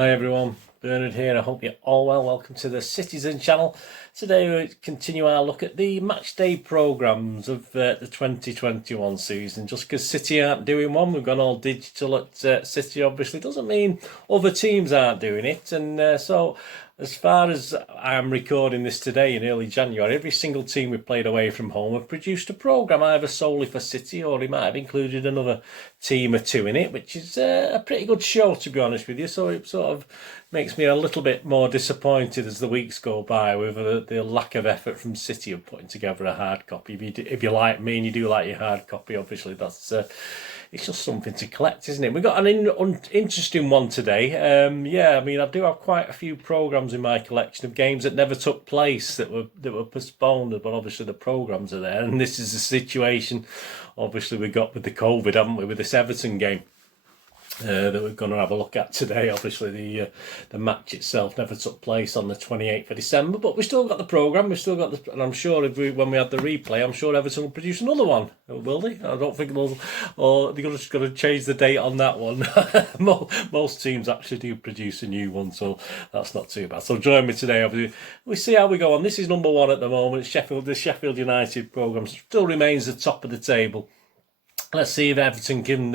Hi everyone, Bernard here. I hope you're all well. Welcome to the Citizen channel. Today we continue our look at the matchday programmes of the 2021 season. Just because City aren't doing one, we've gone all digital at City, obviously doesn't mean other teams aren't doing it. And so as far as I'm recording this today in early January, every single team we played away from home have produced a programme either solely for City or he might have included another team or two in it, which is a pretty good show, to be honest with you. So it sort of makes me a little bit more disappointed as the weeks go by with the lack of effort from City of putting together a hard copy. If you like me and you do like your hard copy, obviously that's it's just something to collect, isn't it? We've got an interesting one today. Yeah, I mean, I do have quite a few programmes in my collection of games that never took place, that were postponed, but obviously the programmes are there. And this is the situation, obviously, we got with the COVID, haven't we, with this Everton game. That we're going to have a look at today. Obviously, the match itself never took place on the 28th of December, but we still got the programme. We still got the, and I'm sure when we had the replay, I'm sure Everton will produce another one. Will they? I don't think they'll. Or they're just going to change the date on that one. Most teams actually do produce a new one, so that's not too bad. So join me today. Obviously, we see how we go on. This is number one at the moment. The Sheffield United programme still remains the top of the table. Let's see if Everton can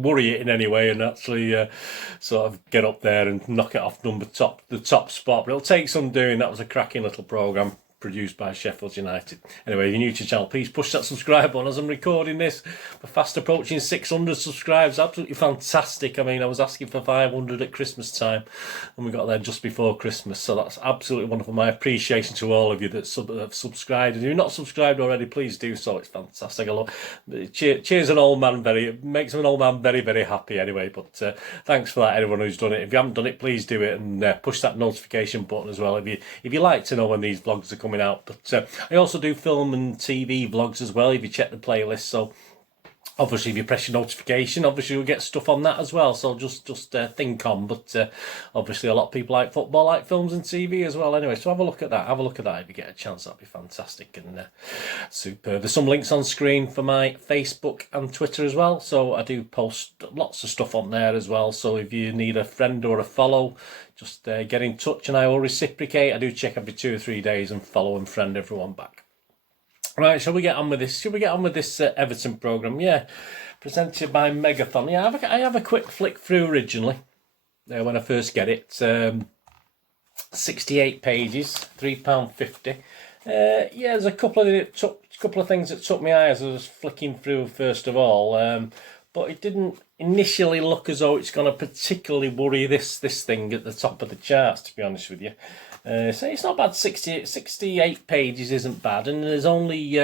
worry it in any way and actually sort of get up there and knock it off the top spot. But it'll take some doing. That was a cracking little programme produced by Sheffield United. Anyway, if you're new to the channel, please push that subscribe button as I'm recording this. We're fast approaching 600 subscribers. Absolutely fantastic. I mean, I was asking for 500 at Christmas time and we got there just before Christmas. So that's absolutely wonderful. My appreciation to all of you that have subscribed. And if you're not subscribed already, please do so. It's fantastic. I love cheers an old man it makes an old man very, very happy anyway. But thanks for that, everyone who's done it. If you haven't done it, please do it and push that notification button as well. If you like to know when these vlogs are coming out. But I also do film and TV vlogs as well if you check the playlist. So obviously if you press your notification, obviously you'll get stuff on that as well. So just think on. But obviously a lot of people like football, like films and TV as well. Anyway, so have a look at that. Have a look at that if you get a chance. That'd be fantastic and superb. There's some links on screen for my Facebook and Twitter as well. So I do post lots of stuff on there as well. So if you need a friend or a follow, just get in touch and I will reciprocate. I do check every 2 or 3 days and follow and friend everyone back. Right, shall we get on with this? Shall we get on with this Everton programme? Yeah, presented by Megathon. Yeah, I have a quick flick through originally when I first get it. 68 pages, £3.50. Yeah, there's a couple of things that took my eye as I was flicking through first of all. But it didn't initially look as though it's going to particularly worry this thing at the top of the charts, to be honest with you. So it's not bad. 68 pages isn't bad, and there's only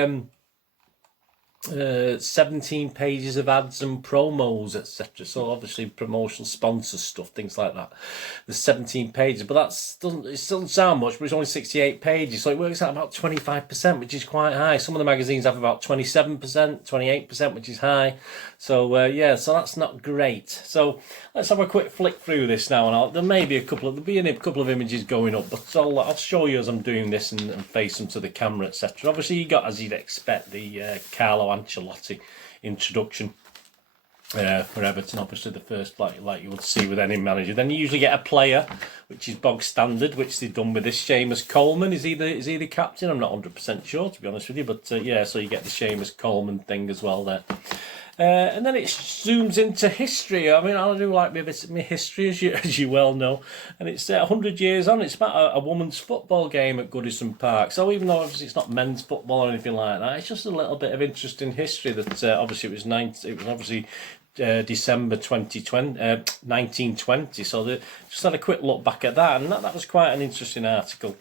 17 pages of ads and promos, etc. So obviously promotional sponsor stuff, things like that. There's 17 pages, but it doesn't sound much, but it's only 68 pages, so it works out about 25%, which is quite high. Some of the magazines have about 27%, 28%, which is high. So yeah, so that's not great. So let's have a quick flick through this now, and there'll be a couple of images going up, but I'll show you as I'm doing this and face them to the camera, etc. Obviously, you got, as you'd expect, the Carlo Ancelotti introduction for Everton. Obviously the first, like you would see with any manager. Then you usually get a player, which is bog standard, which they've done with this. Seamus Coleman, is he the captain? I'm not 100% sure, to be honest with you, but yeah, so you get the Seamus Coleman thing as well there. And then it zooms into history. I mean, I do like a bit of history, as you well know. And it's 100 years on. It's about a women's football game at Goodison Park. So even though obviously it's not men's football or anything like that, it's just a little bit of interesting history that obviously it was obviously December 1920. So just had a quick look back at that, and that was quite an interesting article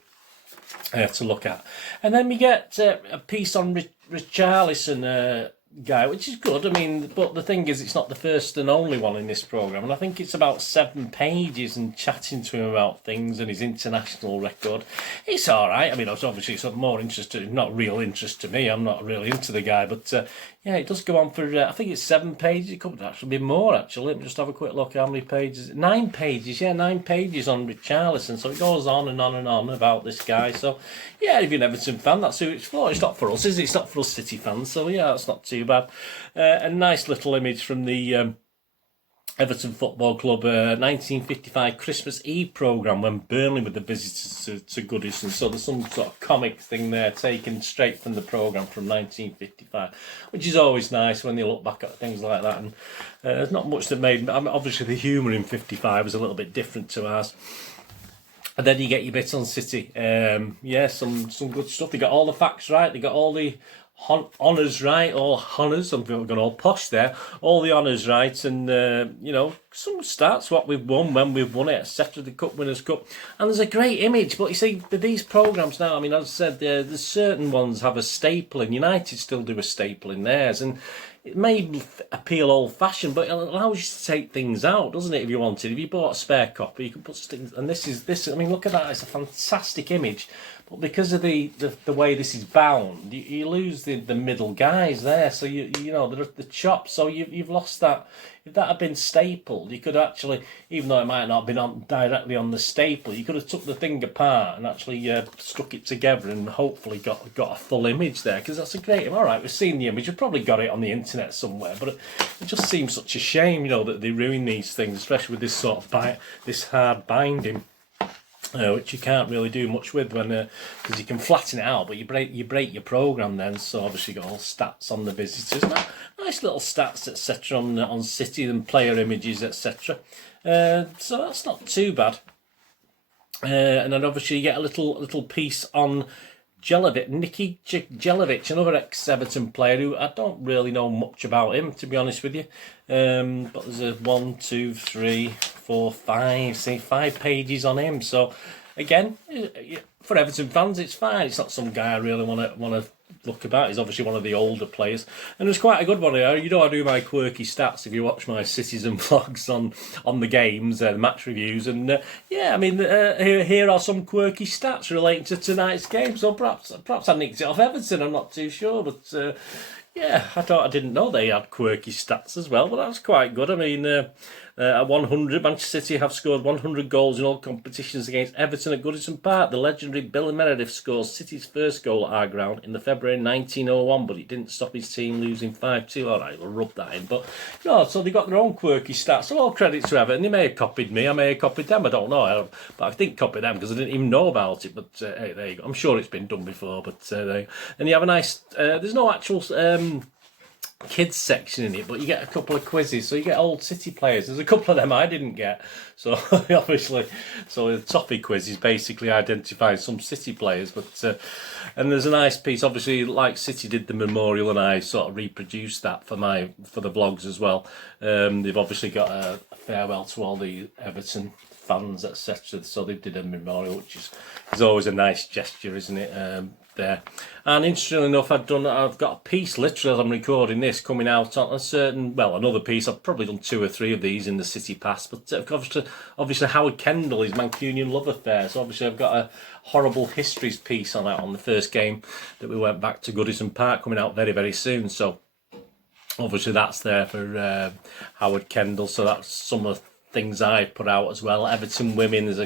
to look at. And then we get a piece on Richarlison guy, which is good. I mean, but the thing is, it's not the first and only one in this programme, and I think it's about 7 pages and chatting to him about things and his international record. It's all right. I mean, obviously it's of more interest not real interest to me. I'm not really into the guy, but yeah, it does go on for I think it's 7 pages. It could actually be more, actually. Let me just have a quick look how many pages. 9 pages, yeah, 9 pages on Richarlison. So it goes on and on and on about this guy. So yeah, if you're an Everton fan, that's who it's for. It's not for us, is it? It's not for us City fans. So yeah, that's not too bad. A nice little image from the Everton Football Club 1955 Christmas Eve programme when Burnley were the visitors to Goodison. So there's some sort of comic thing there taken straight from the programme from 1955, which is always nice when you look back at things like that. And there's not much that made... I mean, obviously the humour in 55 was a little bit different to ours. And then you get your bits on City. Yeah, some good stuff. They got all the facts right. They got all the honours right, or honours, I'm going all posh there, all the honours right, and you know, some stats, what we've won, when we've won it, etc., the Cup Winners' Cup, and there's a great image. But you see, with these programmes now, I mean, as I said, there's certain ones have a staple, and United still do a staple in theirs, and it may appeal old-fashioned, but it allows you to take things out, doesn't it, if you wanted? If you bought a spare copy, you can put things... And this, I mean, look at that, it's a fantastic image. But because of the way this is bound, you lose the middle guys there. So, you know, the chop, so you've lost that. If that had been stapled, you could actually, even though it might not have been directly on the staple, you could have took the thing apart and actually stuck it together and hopefully got a full image there, because that's a great... All right, we've seen the image, we've probably got it on the internet somewhere, but it just seems such a shame, you know, that they ruin these things, especially with this sort of this hard binding. Which you can't really do much with when because you can flatten it out, but you break your program then. So obviously you got all stats on the visitors, nice little stats etc. on City and player images etc. So that's not too bad. And then obviously you get a little piece on Jelavic, Nicky Jelavic, another ex-Everton player who I don't really know much about him, to be honest with you. But there's a 1, 2, 3, 4, 5, say 5 pages on him. So again, for Everton fans, it's fine. It's not some guy I really want to look about. He's obviously one of the older players, and there's quite a good one here. You know, I do my quirky stats if you watch my Citizen vlogs on the games, the match reviews, and yeah, I mean, here are some quirky stats relating to tonight's game. So perhaps I nicked it off Everton. I'm not too sure, but yeah, I didn't know they had quirky stats as well, but that's quite good. I mean, at 100, Manchester City have scored 100 goals in all competitions against Everton at Goodison Park. The legendary Billy Meredith scores City's first goal at our ground in the February 1901, but it didn't stop his team losing 5-2. All right, we'll rub that in. But no, so they got their own quirky stats. So all credit to Everton. They may have copied me, I may have copied them, I don't know. But I didn't copy them because I didn't even know about it. But hey, there you go. I'm sure it's been done before. But and you have a nice. There's no actual. Kids section in it, but you get a couple of quizzes, so you get old City players. There's a couple of them I didn't get, so obviously, so the toffee quiz is basically identifying some City players. But and there's a nice piece, obviously, like City did the memorial, and I sort of reproduced that for the vlogs as well. They've obviously got a farewell to all the Everton fans, etc. So they did a memorial, which is always a nice gesture, isn't it? There. And interestingly enough, I've got a piece literally as I'm recording this coming out on another piece. I've probably done 2 or 3 of these in the City past, but obviously Howard Kendall is Mancunian love affair. So obviously I've got a horrible histories piece on that on the first game that we went back to Goodison Park coming out very, very soon. So obviously that's there for Howard Kendall. So that's some of things I put out as well. Everton women, there's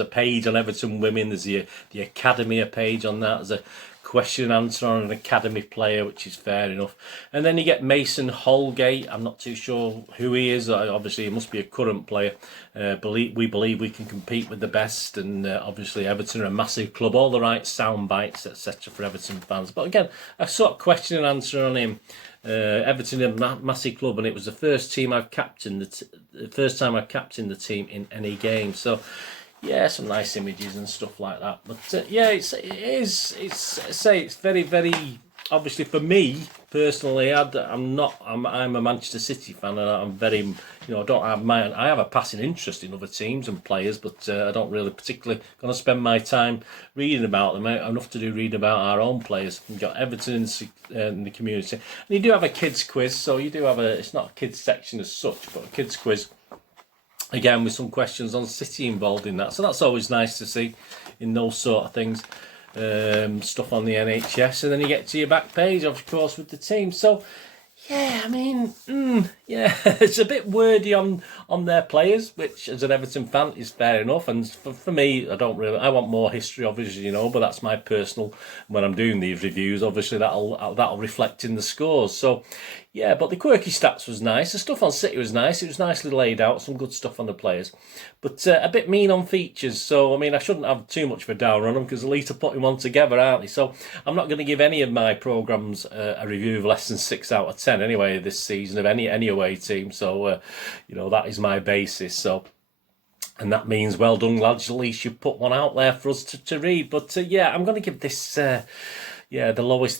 a page on Everton women, there's the academy page on that, there's a question and answer on an academy player, which is fair enough. And then you get Mason Holgate. I'm not too sure who he is. Obviously he must be a current player. We believe we can compete with the best, and obviously Everton are a massive club, all the right sound bites etc. for Everton fans. But again, a sort of question and answer on him. Everton are a massive club, and it was the first time I've captained the team in any game. So yeah, some nice images and stuff like that. But yeah, it's very, very obviously for me personally. I'm a Manchester City fan, and I'm very, I have a passing interest in other teams and players, but I don't really particularly going to spend my time reading about them. I have enough to do reading about our own players. We've got Everton in the community, and you do have a kids quiz. So you do have it's not a kids section as such, but a kids quiz. Again, with some questions on City involved in that. So that's always nice to see in those sort of things. Stuff on the NHS. And then you get to your back page, of course, with the team. So, yeah, I mean, yeah, it's a bit wordy on their players, which as an Everton fan is fair enough. And for me, I want more history, obviously, but that's my personal, when I'm doing these reviews, obviously that'll reflect in the scores. So, Yeah, but the quirky stats was nice. The stuff on City was nice. It was nicely laid out, some good stuff on the players. But a bit mean on features. So, I mean, I shouldn't have too much of a downer on them because at least are putting one together, aren't they? So I'm not going to give any of my programmes a review of less than 6 out of 10 anyway this season of any away team. So, that is my basis. So... And that means, well done, lads. At least you put one out there for us to read. But yeah, I'm going to give this, the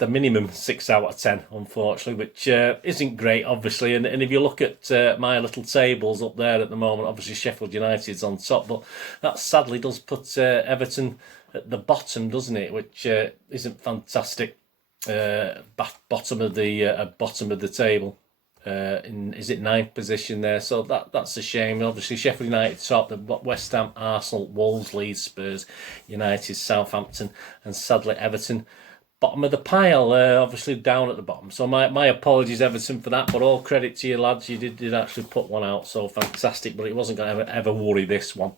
minimum 6 out of 10, unfortunately, which isn't great, obviously. And if you look at my little tables up there at the moment, obviously Sheffield United's on top, but that sadly does put Everton at the bottom, doesn't it? Which isn't fantastic. Bottom of the table. Is it 9th position there? So that's a shame. Obviously Sheffield United top, the West Ham, Arsenal, Wolves, Leeds, Spurs, United, Southampton, and sadly Everton bottom of the pile, obviously down at the bottom. So my apologies, Everton, for that, but all credit to you, lads. You did actually put one out, so fantastic. But it wasn't going to ever worry this one.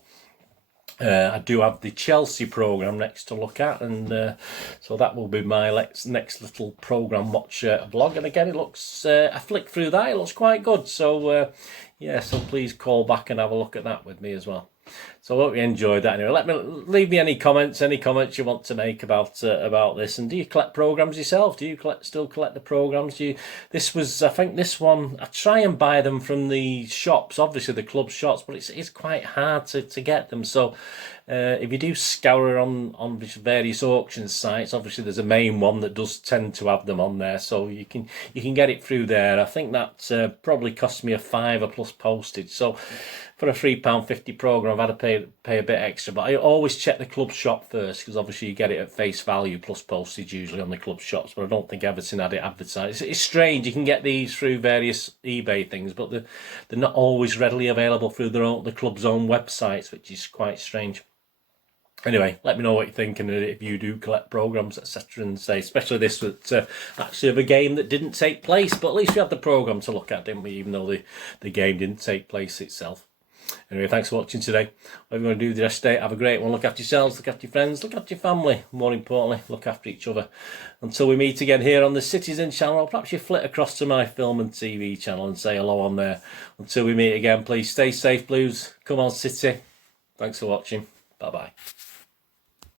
I do have the Chelsea programme next to look at, and so that will be my next little programme watch vlog. And again, it looks, I flick through that, it looks quite good. So so please call back and have a look at that with me as well. So I hope you enjoyed that anyway. Leave me any comments you want to make about this. And do you collect programmes yourself? Do you still collect the programmes? I think this one, I try and buy them from the shops, obviously the club shops, but it's quite hard to get them. So if you do scour on various auction sites, obviously there's a main one that does tend to have them on there, so you can get it through there. I think that probably cost me a £5 plus postage. So for a £3.50 programme, I've had to pay a bit extra, but I always check the club shop first, because obviously you get it at face value plus postage usually on the club shops, but I don't think Everton had it advertised. It's strange, you can get these through various eBay things, but they're not always readily available through the club's own websites, which is quite strange. Anyway, let me know what you think, and if you do collect programmes, etc. And say, especially this that actually of a game that didn't take place, but at least we had the programme to look at, didn't we, even though the game didn't take place itself. Anyway, thanks for watching today. What you're going to do the rest of the day, have a great one. Look after yourselves, look after your friends, look after your family. More importantly, look after each other. Until we meet again here on the Citizen channel, or perhaps you flit across to my film and TV channel and say hello on there. Until we meet again, please stay safe, Blues. Come on, City. Thanks for watching. Bye-bye.